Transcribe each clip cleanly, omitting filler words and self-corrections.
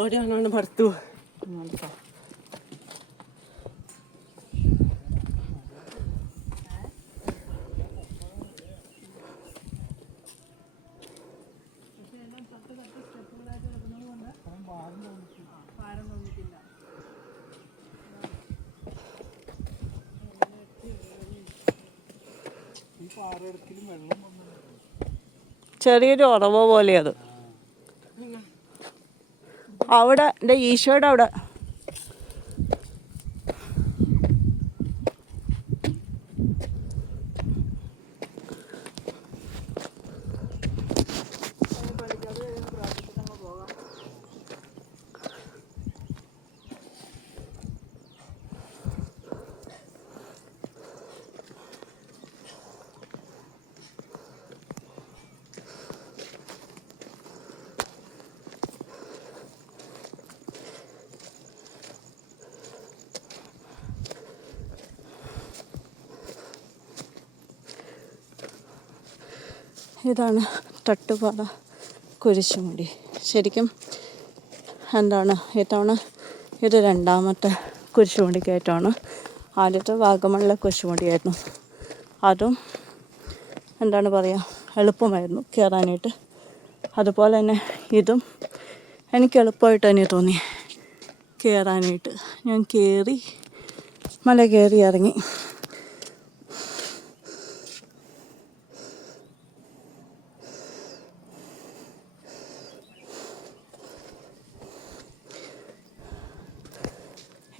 ഓടിയാണ് ഭർത്തു ചെറിയൊരു ഉറവ പോലെ അത് അവിടെ എൻ്റെ ഈശോയുടെ അവിടെ ഇതാണ് തട്ടുപാറ കുരിശുമുടി. ശരിക്കും എന്താണ് ഇത്തവണ ഇത് രണ്ടാമത്തെ കുരിശുമുടി കയറ്റമാണ്. ആദ്യത്തെ വാഗമണിലെ കുരിശുമുടിയായിരുന്നു. അതും എന്താണ് പറയുക എളുപ്പമായിരുന്നു കയറാനായിട്ട്. അതുപോലെ തന്നെ ഇതും എനിക്ക് എളുപ്പമായിട്ട് തന്നെ തോന്നി കയറാനായിട്ട്. ഞാൻ കയറി മല കയറി ഇറങ്ങി.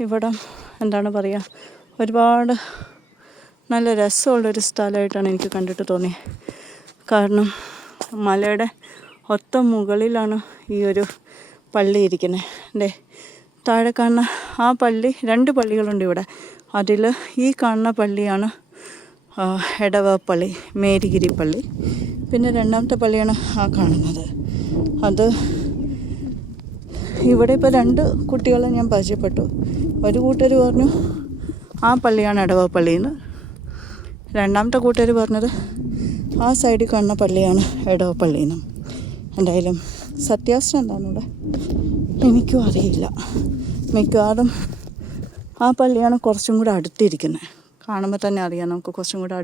ഇവിടം എന്താണ് പറയുക ഒരുപാട് നല്ല രസമുള്ളൊരു സ്ഥലമായിട്ടാണ് എനിക്ക് കണ്ടിട്ട് തോന്നിയത്. കാരണം മലയുടെ ഒത്ത മുകളിലാണ് ഈ ഒരു പള്ളി ഇരിക്കുന്നത്. എൻ്റെ താഴെ കാണുന്ന ആ പള്ളി 2 പള്ളികളുണ്ട് ഇവിടെ. അതിൽ ഈ കാണുന്ന പള്ളിയാണ് എടവപ്പള്ളി മേരിഗിരി പള്ളി. പിന്നെ രണ്ടാമത്തെ പള്ളിയാണ് ആ കാണുന്നത്. അത് ഇവിടെ ഇപ്പോൾ 2 കുട്ടികളെ ഞാൻ പരിചയപ്പെട്ടു. ഒരു കൂട്ടർ പറഞ്ഞു ആ പള്ളിയാണ് എടവപ്പള്ളിയെന്ന്. രണ്ടാമത്തെ കൂട്ടർ പറഞ്ഞത് ആ സൈഡിൽ കാണുന്ന പള്ളിയാണ് എടവപ്പള്ളിയെന്നും. എന്തായാലും സത്യാവസ്ഥ എന്താണെന്നുള്ളത് എനിക്കും അറിയില്ല. മിക്കവാറും ആ പള്ളിയാണ് കുറച്ചും കൂടെ അടുത്തിരിക്കുന്നത്. കാണുമ്പോൾ തന്നെ അറിയാം നമുക്ക് കുറച്ചും കൂടെ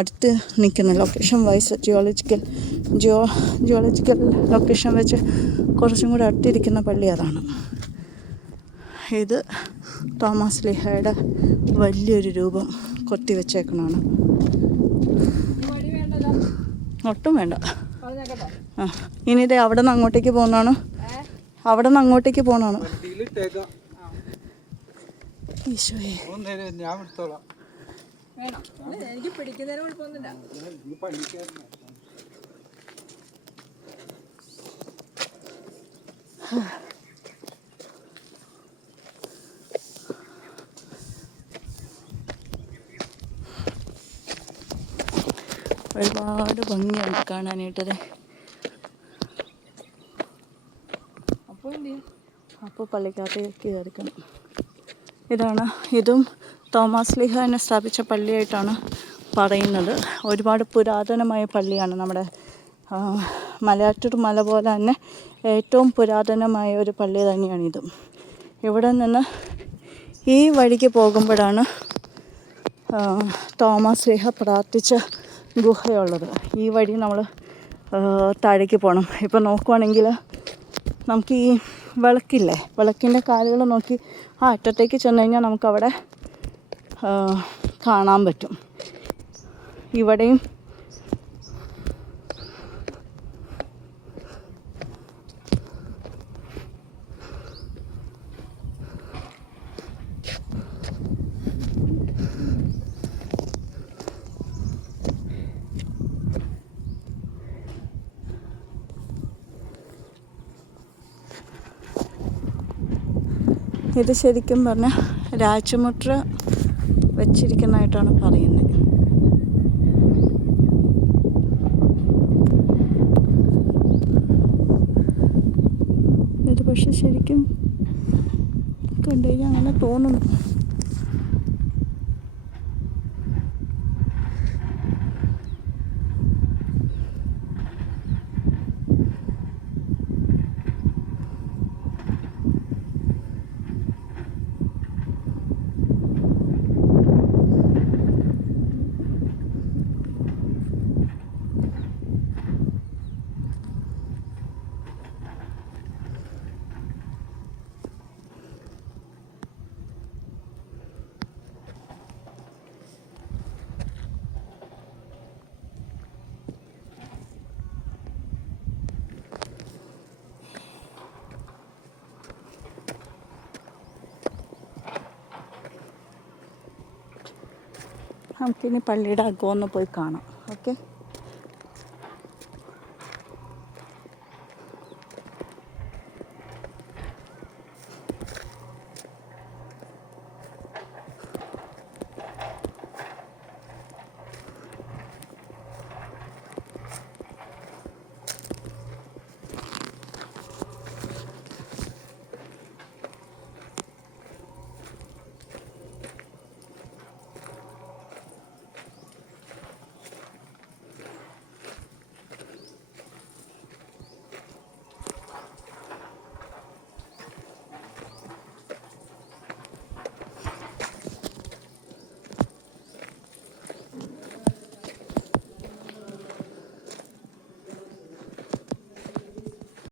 അടുത്ത് നിൽക്കുന്ന ലൊക്കേഷൻ വൈസ് ജിയോളജിക്കൽ ലൊക്കേഷൻ വെച്ച് കുറച്ചും കൂടെ അടുത്തിരിക്കുന്ന പള്ളി അതാണ്. ഇത് തോമസ് ലീഹായുടെ വലിയൊരു രൂപം കൊത്തി വെച്ചേക്കണതാണ്. ഒട്ടും വേണ്ട. ആ ഇനി ഇതേ അവിടെ നിന്ന് അങ്ങോട്ടേക്ക് പോകുന്നതാണ്. ഈശോയെ എനിക്ക് പിടിക്കുന്നതിന് കുഴപ്പമൊന്നുമില്ല. ഒരുപാട് ഭംഗിയുണ്ട് കാണാനായിട്ടത്. അപ്പോൾ പള്ളിക്കകത്തേക്ക് കയറിക്കണം. ഇതും തോമസ് ലീഹാനെ സ്ഥാപിച്ച പള്ളിയായിട്ടാണ് പറയുന്നത്. ഒരുപാട് പുരാതനമായ പള്ളിയാണ്. നമ്മുടെ മലയാറ്റൂർ മല പോലെ തന്നെ ഏറ്റവും പുരാതനമായ ഒരു പള്ളി തന്നെയാണിതും. ഇവിടെ നിന്ന് ഈ വഴിക്ക് പോകുമ്പോഴാണ് തോമസ് ലീഹ പ്രാർത്ഥിച്ച ഗുഹയുള്ളത്. ഈ വഴി നമ്മൾ താഴേക്ക് പോകണം. ഇപ്പം നോക്കുവാണെങ്കിൽ നമുക്ക് ഈ വിളക്കിൻ്റെ കാലുകൾ നോക്കി ആ അറ്റത്തേക്ക് ചെന്ന് കഴിഞ്ഞാൽ നമുക്കവിടെ കാണാൻ പറ്റും. ഇവിടെയും ഇത് ശരിക്കും പറഞ്ഞാൽ രാജമുദ്ര വച്ചിരിക്കുന്നതായിട്ടാണ് പറയുന്നത്. ഇത് പക്ഷെ ശരിക്കും കണ്ടു കഴിഞ്ഞാൽ അങ്ങനെ തോന്നുന്നു. നമുക്കിനി പള്ളിയുടെ അകമൊന്ന് പോയി കാണാം. ഓക്കെ.